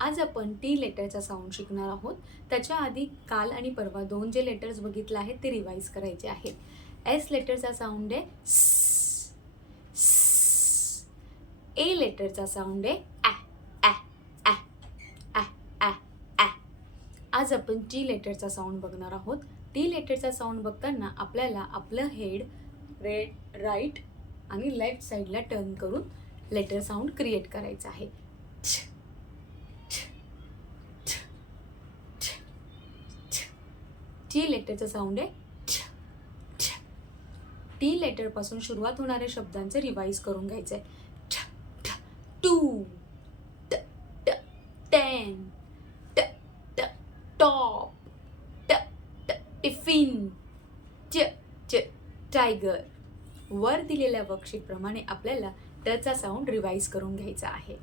आज आपण टी लेटरचा साऊंड शिकणार आहोत. त्याच्या आधी काल आणि परवा 2 जे लेटर्स बघितले आहेत ते रिवाइज करायचे आहेत. एस लेटरचा साऊंड आहे स, स. ए लेटरचा साऊंड आहे ॲ, ॲ, ॲ, ॲ, ॲ, ॲ. आज आपण टी लेटरचा साऊंड बघणार आहोत. टी लेटरचा साऊंड बघताना आपल्याला आपलं हेड राईट आणि लेफ्ट साईडला टर्न करून लेटर साऊंड क्रिएट करायचं आहे. टी लेटरचा साऊंड आहे टी लेटर पासून सुरुवात होणाऱ्या शब्दांचे रिवाइज करून घ्यायचं आहे. Two, ten, top, tiffin, tiger. वर दिलेल्या वर्कशीट प्रमाणे आपल्याला टचा साऊंड रिवाइज करून घ्यायचा आहे.